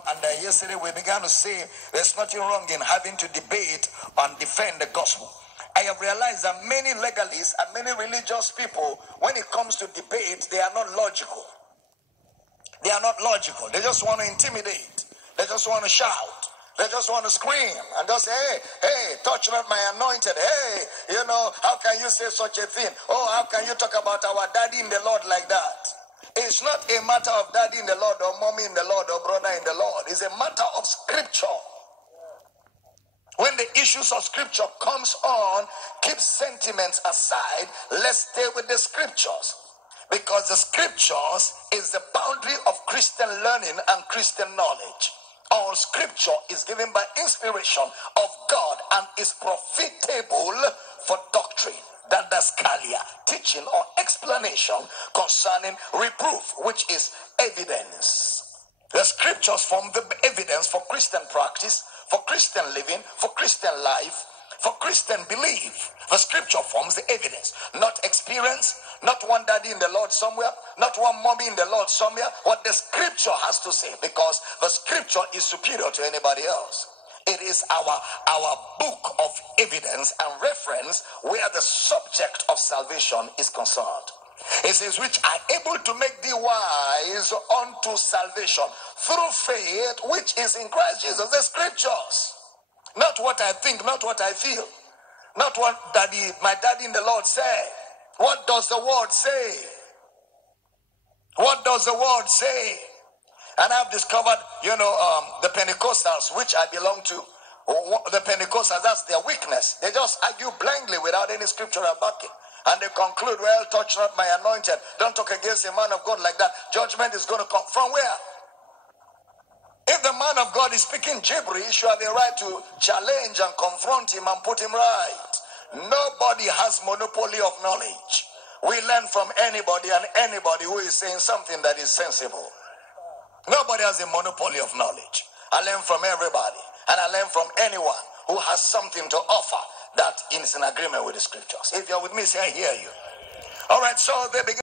And yesterday we began to say there's nothing wrong in having to debate and defend the gospel. I have realized that many legalists and many religious people, when it comes to debate, they are not logical. They are not logical. They just want to intimidate. They just want to shout. They just want to scream and just say, hey, hey, touch not my anointed. Hey, you know, how can you say such a thing? Oh, how can you talk about our daddy in the Lord like that? It's not a matter of daddy in the Lord or mommy in the Lord or brother in the Lord. It's a matter of scripture. When the issues of scripture comes on, keep sentiments aside. Let's stay with the scriptures. Because the scriptures is the boundary of Christian learning and Christian knowledge. All scripture is given by inspiration of God and is profitable for doctrine, didascalia, teaching or explanation concerning reproof, which is evidence. The scriptures form the evidence for Christian practice, for Christian living, for Christian life, for Christian belief. The scripture forms the evidence, not experience, not one daddy in the Lord somewhere, not one mommy in the Lord somewhere. What the scripture has to say, because the scripture is superior to anybody else. It is our book of evidence and reference where the subject of salvation is concerned. It says, which are able to make thee wise unto salvation through faith which is in Christ Jesus. The scriptures. Not what I think, not what I feel. Not what my daddy in the Lord said. What does the word say? What does the word say? And I've discovered, the Pentecostals, which I belong to, the Pentecostals, that's their weakness. They just argue blindly without any scriptural backing. And they conclude, well, touch not my anointed. Don't talk against a man of God like that. Judgment is going to come. From where? If the man of God is speaking gibberish, you have a right to challenge and confront him and put him right. Nobody has monopoly of knowledge. We learn from anybody and anybody who is saying something that is sensible. Nobody has a monopoly of knowledge. I learn from everybody, and I learn from anyone who has something to offer that is in agreement with the scriptures. If you're with me, say I hear you. All right, so they begin.